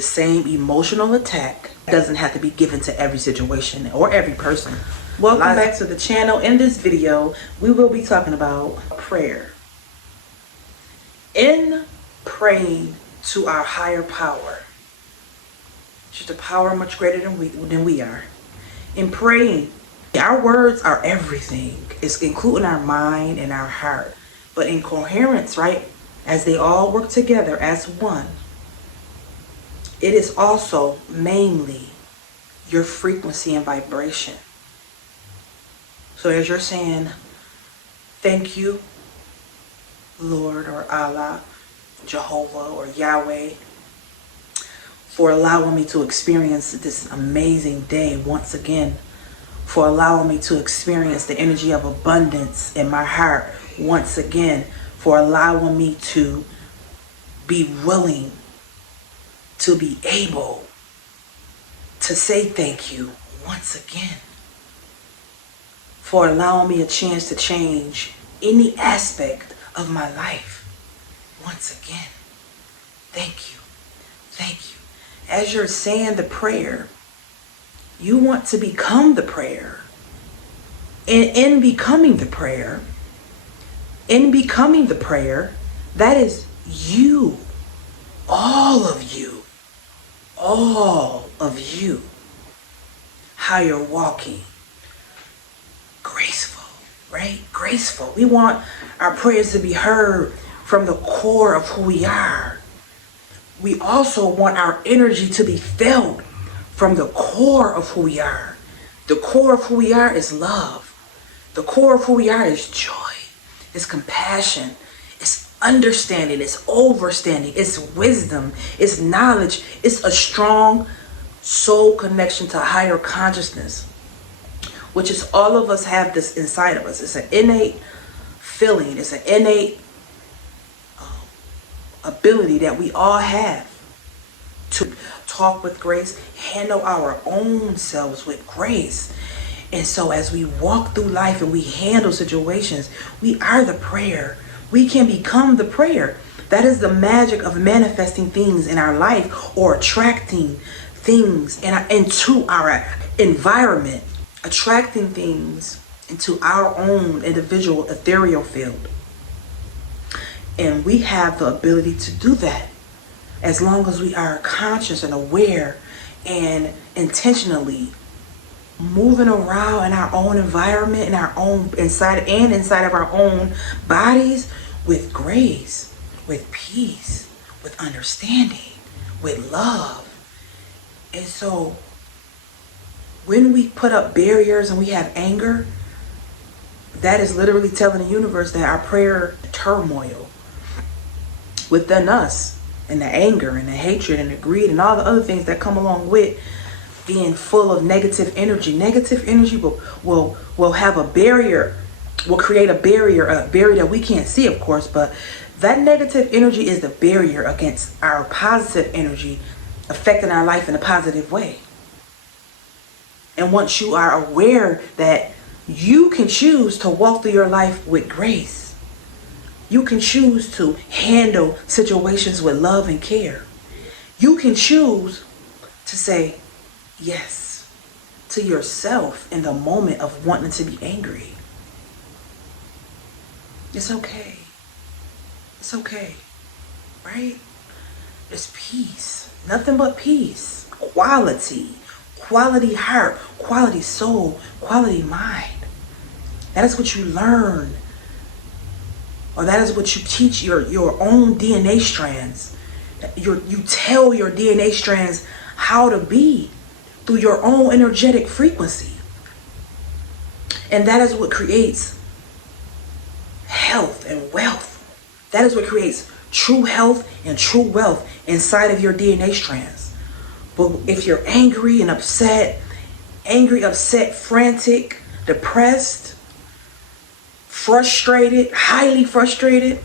the same emotional attack doesn't have to be given to every situation or every person. Welcome back to the channel. In this video, we will be talking about prayer. In praying to our higher power, just a power much greater than we are. In praying, our words are everything. It's including our mind and our heart. But in coherence, right, as they all work together as one, it is also mainly your frequency and vibration. So as you're saying, thank you, Lord or Allah, Jehovah or Yahweh, for allowing me to experience this amazing day once again, for allowing me to experience the energy of abundance in my heart once again, for allowing me to be willing to be able to say thank you once again, for allowing me a chance to change any aspect of my life once again. Thank you. Thank you. As you're saying the prayer, you want to become the prayer. And in becoming the prayer, that is you, all of you, how you're walking. Graceful, right? Graceful. We want our prayers to be heard from the core of who we are. We also want our energy to be felt from the core of who we are. The core of who we are is love. The core of who we are is joy. It's compassion. It's understanding. It's overstanding. It's wisdom. It's knowledge. It's a strong soul connection to higher consciousness, which is all of us have this inside of us. It's an innate feeling. It's an innate ability that we all have to talk with grace, handle our own selves with grace. And so as we walk through life and we handle situations, we are the prayer. We can become the prayer. That is the magic of manifesting things in our life or attracting things into our environment, attracting things into our own individual ethereal field. And we have the ability to do that as long as we are conscious and aware and intentionally moving around in our own environment, in our own inside of our own bodies with grace, with peace, with understanding, with love. And so when we put up barriers and we have anger, that is literally telling the universe that our prayer turmoil within us, and the anger and the hatred and the greed and all the other things that come along with being full of negative energy. Negative energy will have a barrier, will create a barrier that we can't see, of course, but that negative energy is the barrier against our positive energy affecting our life in a positive way. And once you are aware that you can choose to walk through your life with grace, you can choose to handle situations with love and care. You can choose to say yes to yourself in the moment of wanting to be angry. It's okay. It's okay, right? It's peace. Nothing but peace. Quality heart, quality soul, quality mind. That is what you learn. Or that is what you teach your own DNA strands. You tell your DNA strands how to be through your own energetic frequency. And that is what creates health and wealth. That is what creates true health and true wealth inside of your DNA strands. But if you're angry and upset, frantic, depressed, frustrated, highly frustrated,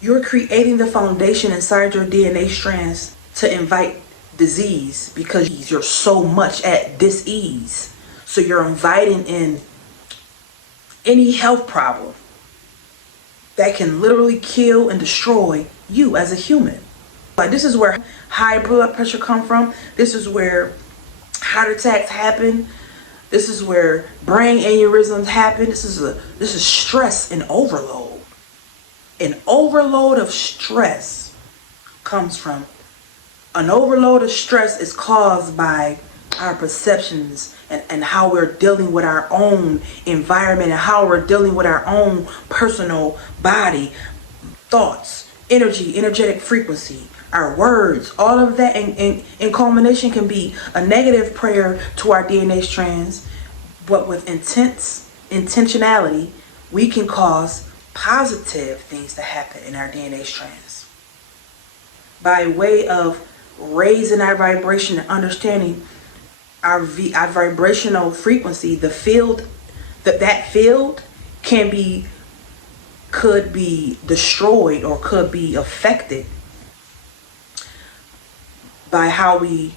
you're creating the foundation inside your DNA strands to invite disease because you're so much at dis-ease. So you're inviting in any health problem that can literally kill and destroy you as a human. Like, this is where high blood pressure come from. This is where heart attacks happen. This is where brain aneurysms happen. This is stress and overload. An overload of stress comes from, an overload of stress is caused by our perceptions and how we're dealing with our own environment and how we're dealing with our own personal body, thoughts, energy, energetic frequency, our words. All of that in culmination can be a negative prayer to our DNA strands, but with intentionality, we can cause positive things to happen in our DNA strands by way of raising our vibration and understanding our vibrational frequency. The field, that field could be destroyed or could be affected by how we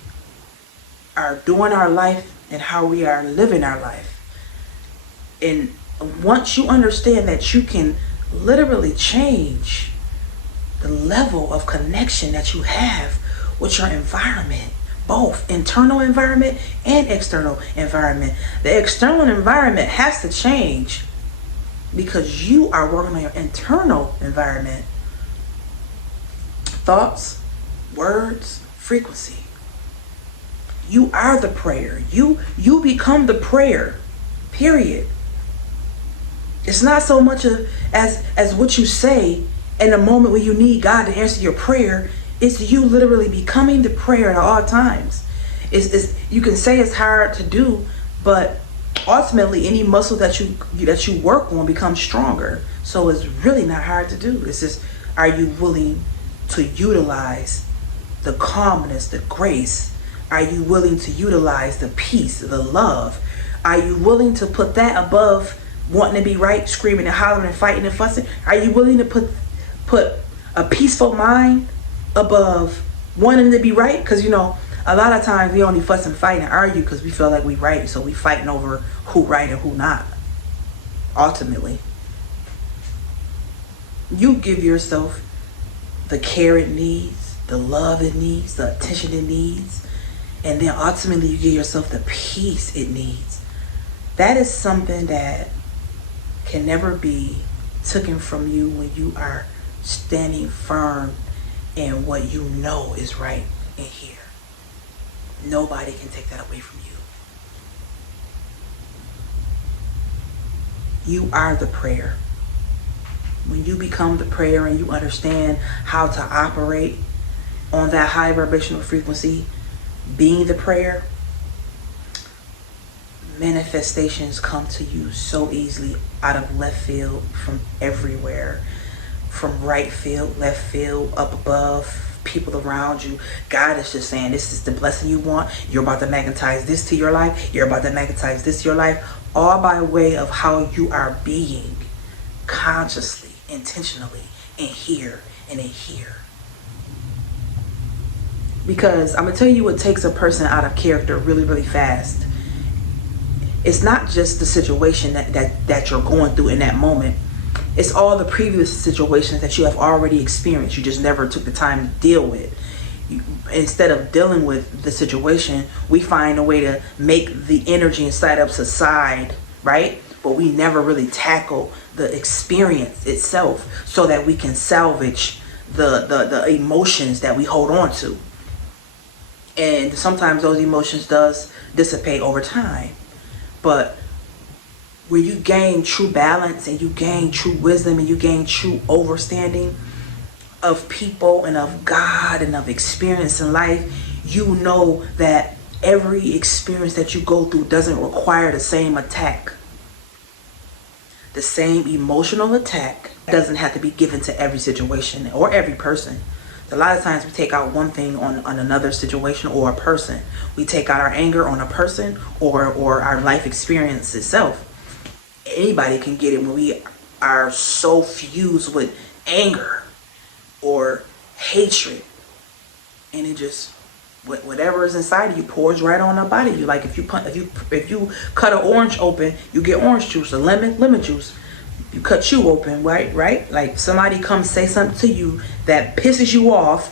are doing our life and how we are living our life. And once you understand that you can literally change the level of connection that you have with your environment, both internal environment and external environment. The external environment has to change because you are working on your internal environment. Thoughts, words, frequency. You are the prayer. You become the prayer, period. It's not so much as what you say in the moment when you need God to answer your prayer. It's you literally becoming the prayer at all times. You can say it's hard to do, but ultimately any muscle that you work on becomes stronger. So it's really not hard to do. It's just, are you willing to utilize the calmness, the grace? Are you willing to utilize the peace, the love? Are you willing to put that above wanting to be right, screaming and hollering and fighting and fussing? Are you willing to put a peaceful mind above wanting to be right? Because, a lot of times we only fuss and fight and argue because we feel like we right. So we fighting over who right and who not. Ultimately, you give yourself the care it needs, the love it needs, the attention it needs. And then ultimately you give yourself the peace it needs. That is something that can never be taken from you when you are standing firm in what you know is right in here. Nobody can take that away from you. You are the prayer. When you become the prayer and you understand how to operate on that high vibrational frequency, being the prayer, manifestations come to you so easily out of left field, from everywhere, from right field, left field, up above, people around you. God is just saying, this is the blessing you want. You're about to magnetize this to your life. You're about to magnetize this to your life, all by way of how you are being consciously, intentionally, in here and in here. Because I'm gonna tell you what takes a person out of character really, really fast. It's not just the situation that you're going through in that moment. It's all the previous situations that you have already experienced. You just never took the time to deal with. Instead of dealing with the situation, we find a way to make the energy inside us subside, right? But we never really tackle the experience itself so that we can salvage the emotions that we hold on to. And sometimes those emotions does dissipate over time. But where you gain true balance and you gain true wisdom and you gain true understanding of people and of God and of experience in life, you know that every experience that you go through doesn't require the same attack. The same emotional attack doesn't have to be given to every situation or every person. A lot of times we take out one thing on another situation or a person. We take out our anger on a person or our life experience itself. Anybody can get it when we are so fused with anger or hatred, and it just, whatever is inside of you pours right on our body. You like, if you cut an orange open, you get orange juice. A lemon juice. You cut you open, right? Like somebody comes say something to you that pisses you off,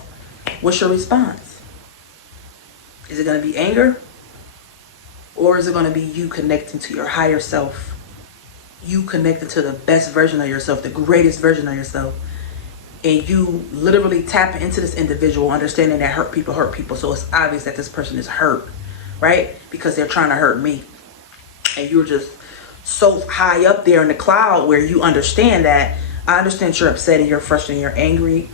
What's your response? Is it going to be anger? Or is it going to be you connecting to your higher self? You connecting to the best version of yourself, the greatest version of yourself. And you literally tap into this individual, understanding that hurt people. So it's obvious that this person is hurt, right? Because they're trying to hurt me. And you're just so high up there in the cloud where you understand that. I understand you're upset and you're frustrated and you're angry.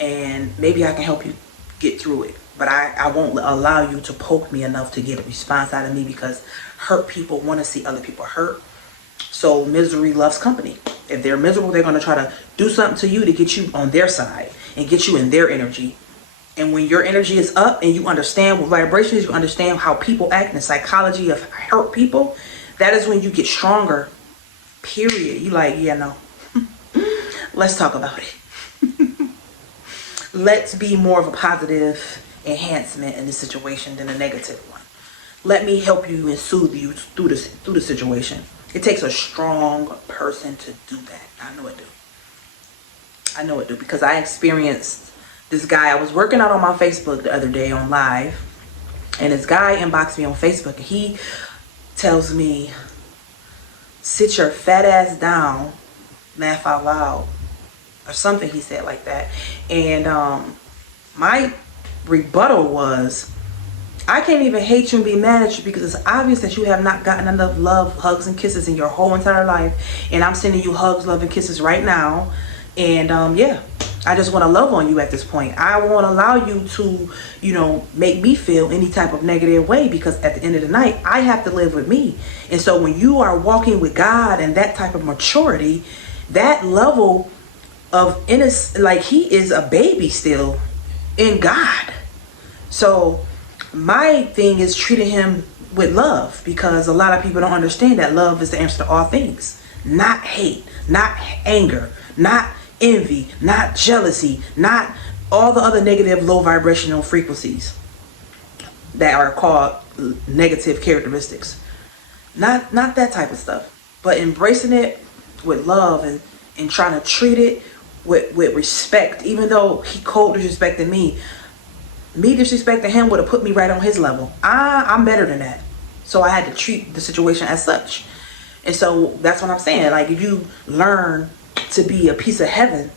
And maybe I can help you get through it. But I won't allow you to poke me enough to get a response out of me, because hurt people want to see other people hurt. So misery loves company. If they're miserable, they're going to try to do something to you to get you on their side and get you in their energy. And when your energy is up and you understand what vibration is, you understand how people act and the psychology of hurt people, that is when you get stronger, period. You like, yeah, no. Let's talk about it. Let's be more of a positive enhancement in this situation than a negative one. Let me help you and soothe you through the situation. It takes a strong person to do that. I know it do. Because I experienced this guy. I was working out on my Facebook the other day on live, and this guy inboxed me on Facebook, and he tells me, sit your fat ass down, laugh out loud, or something he said like that. And my rebuttal was, I can't even hate you and be mad at you because it's obvious that you have not gotten enough love, hugs, and kisses in your whole entire life. And I'm sending you hugs, love, and kisses right now. And yeah, I just want to love on you at this point. I won't allow you to, make me feel any type of negative way, because at the end of the night, I have to live with me. And so when you are walking with God and that type of maturity, that level of innocence, like he is a baby still in God. So my thing is treating him with love, because a lot of people don't understand that love is the answer to all things. Not hate, not anger, not envy, not jealousy, not all the other negative low vibrational frequencies that are called negative characteristics. Not that type of stuff, but embracing it with love and trying to treat it with respect. Even though he cold disrespected me disrespecting him would have put me right on his level. I'm better than that. So I had to treat the situation as such. And so that's what I'm saying. Like, if you learn to be a piece of heaven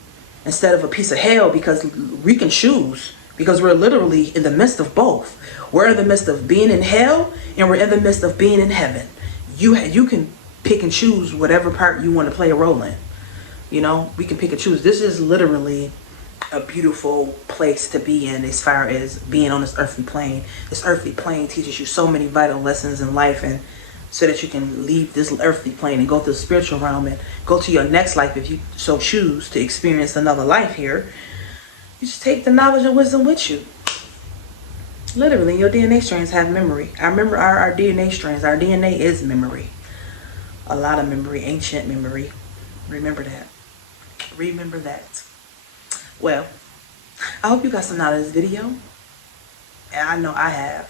instead of a piece of hell, because we can choose, because we're literally in the midst of both. We're in the midst of being in hell, and we're in the midst of being in heaven. You can pick and choose whatever part you want to play a role in. We can pick and choose. This is literally a beautiful place to be in, as far as being on this earthly plane. This earthly plane teaches you so many vital lessons in life, and so that you can leave this earthly plane and go to the spiritual realm and go to your next life if you so choose to experience another life here. You just take the knowledge and wisdom with you. Literally, your DNA strands have memory. I remember our DNA strands. Our DNA is memory. A lot of memory, ancient memory. Remember that. Remember that. Well, I hope you got some out of this video. And I know I have.